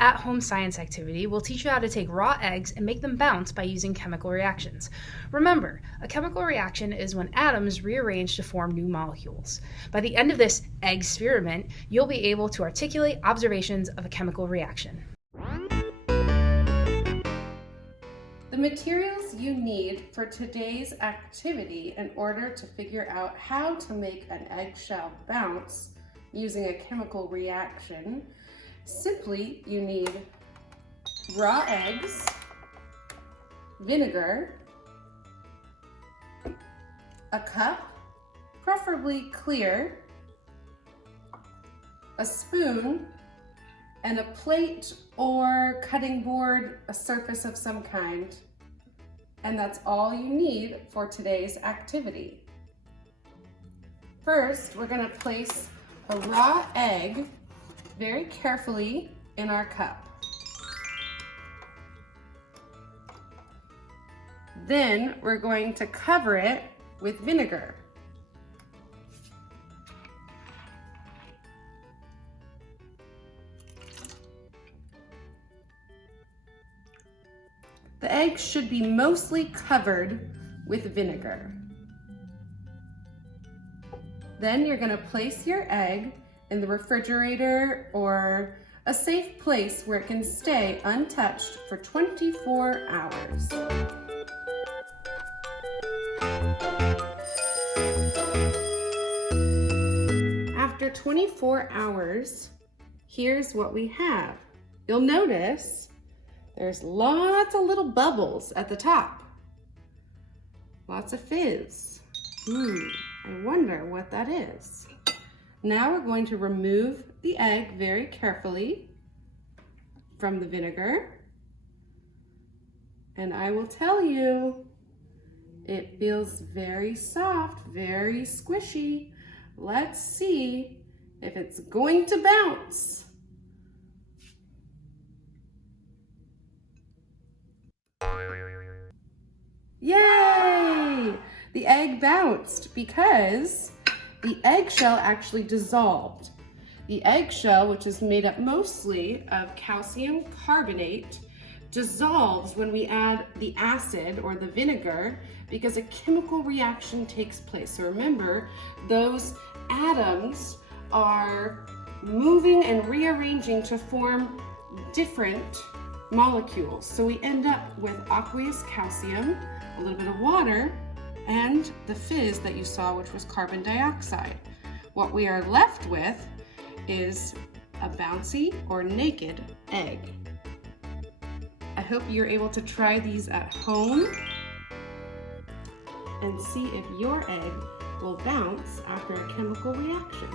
at-home science activity will teach you how to take raw eggs and make them bounce by using chemical reactions. Remember, a chemical reaction is when atoms rearrange to form new molecules. By the end of this egg experiment, you'll be able to articulate observations of a chemical reaction. The materials you need for today's activity in order to figure out how to make an eggshell bounce using a chemical reaction, simply you need raw eggs, vinegar, a cup, preferably clear, a spoon, and a plate or cutting board, a surface of some kind. And that's all you need for today's activity. First, we're going to place a raw egg very carefully in our cup. Then we're going to cover it with vinegar. The egg should be mostly covered with vinegar. Then you're going to place your egg in the refrigerator or a safe place where it can stay untouched for 24 hours. After 24 hours, here's what we have. You'll notice there's lots of little bubbles at the top. Lots of fizz. I wonder what that is. Now we're going to remove the egg very carefully from the vinegar. And I will tell you, it feels very soft, very squishy. Let's see if it's going to bounce. Yay! The egg bounced because the eggshell actually dissolved. The eggshell, which is made up mostly of calcium carbonate, dissolves when we add the acid or the vinegar because a chemical reaction takes place. So remember, those atoms are moving and rearranging to form different molecules. So we end up with aqueous calcium, a little bit of water, and the fizz that you saw, which was carbon dioxide. What we are left with is a bouncy or naked egg. I hope you're able to try these at home and see if your egg will bounce after a chemical reaction.